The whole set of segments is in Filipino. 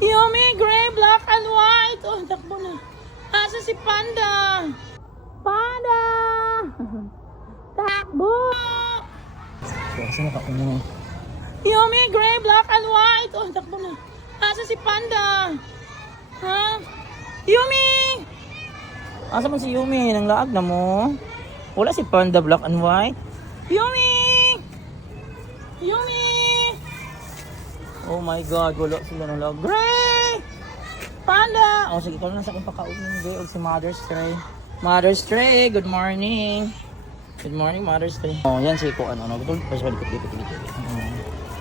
Yummy, gray, black, and white. Oh, takbo na. Asa si Panda? Panda! Takbo! Kasi nakakumo. Yummy, gray, black, and white. Oh, takbo na. Asa si Panda? Ha? Yummy! Asa man si Yumi? Nang laag na mo? Wala si Panda black and white? Yummy! Yummy! Oh my God, wala sila nang laag. Gray! Panda! Oh, sige, ikaw na sa akong pakaunin. Gay, si Mother Stray. Mother Stray, good morning. Good morning, Mother Stray. Oh, yan si ko ano. Betul, pas balik dito.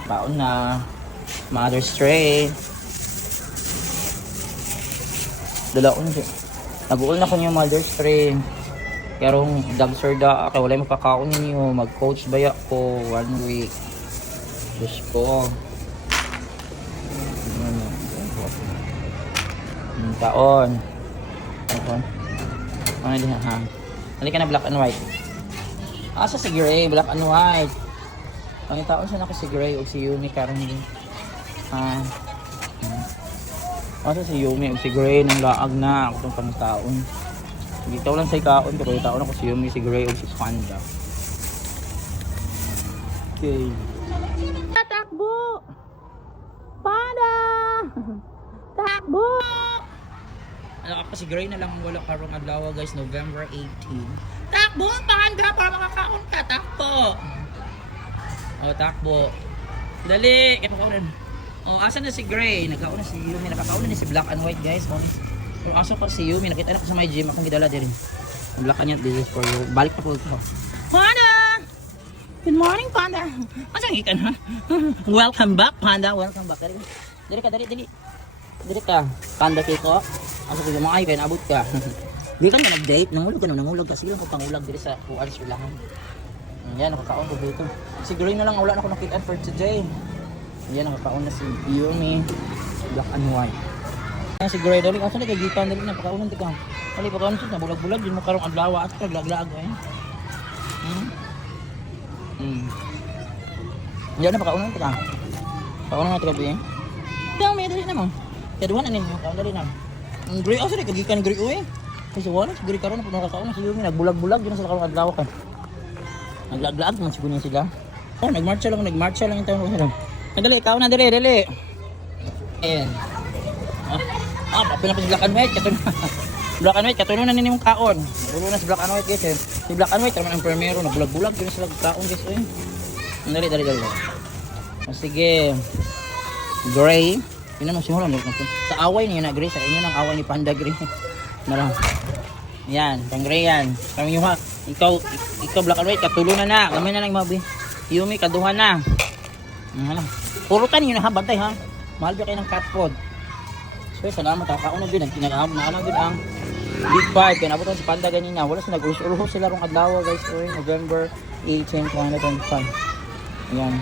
Baon na. Mother Stray. Dalaon siya. Nag-uul na ko niyo Mother Stray. Karong dagser da, kay walay mapakaon ninyo. Mag-coach baya ko 1 week. Diyos ko. Taon. Ano din ha? Halika na black and white. Asa si Gray, black and white. Ang taon siya na ko si Gray o si Yumi karon din. Asa si Yumi o si Gray nang laag na ako tong pangtaon. Dito lang sa ikaon pero taon ako si Yumi, si Gray o si Panda. Okay. Takbo! Panda! Takbo! Ano pa si Gray na lang wala karong adlaw guys, November 18. Takbo! Panda! Para makakaon ka! Takbo! Oh, takbo. Dali, kaya pakaunan. Oh, asa na si Gray? Nagkauna si Yumi, nakakauna ni si black and white guys. Oh. Kung asa pa si Yumi, nakita na ko sa my gym, akong gidala din. Ang black and white, this is for you. Balik pa po ito. Panda! Good morning, Panda! Asa nga ha? Welcome back, Panda. Welcome back. Dali ka, dali. Dali ka. Panda kiko. Asa ko mga ay kayo, naabot ka. Di ka na nag-date, nangulog ka. Sige lang ko pangulag dito sa URs ulangan. Yan, nakakaon ko dito. Si Gray na lang, wala na ako nakita for today. Yan, nakakaon na si Yumi. Black and white. Yan si Gray, dali. Asa na kagitan, dali na, pakaunan ka. Dali, pakaunan siya, nabulag-bulag. Yun mo karong adlawa at kaglag-lag. Yan na, pakaunan ka. Pakaunan nga gabi. Dami, dali na mo. Kaduhan na ninyo, dali na. Ang Gray, asa na kagitan Gray, uy. Kasi wala, si Gray karon na po nakakaon na si Yumi. Nagbulag-bulag, yun na sila karong adlawa ka. Naglag-lag man siguro niya sila. Oh, nagmarcha lang yung taon ko sila. Dali, ikaw na dali. Ayan. Papila pa si black and white, black and white, katuno na ninyo kaon. Nagulo na si black and white guys eh. Si black and white, naman ang primero, nagbulag-bulag, yun sila kaon guys eh. Dali. O sige. Gray. Yun na simula. Sa away niyo na Gray, sa inyo ng away ni Panda Gray. Narang. Yan, pang Gray yan. Kami yung ikaw black and white, katulunan na. Kami na lang mabi. Yumi, kaduhan na. Purutan yun ha, bantay ha. Mahal ba kayo ng cat food? So, salamat ha. Kaunag din, naalang din ang Big 5. Kaya nabutan si Panda ganyan niya. Wala sila, nag-urus-urus sila rong adlaw guys. November 18, 2025. Yan.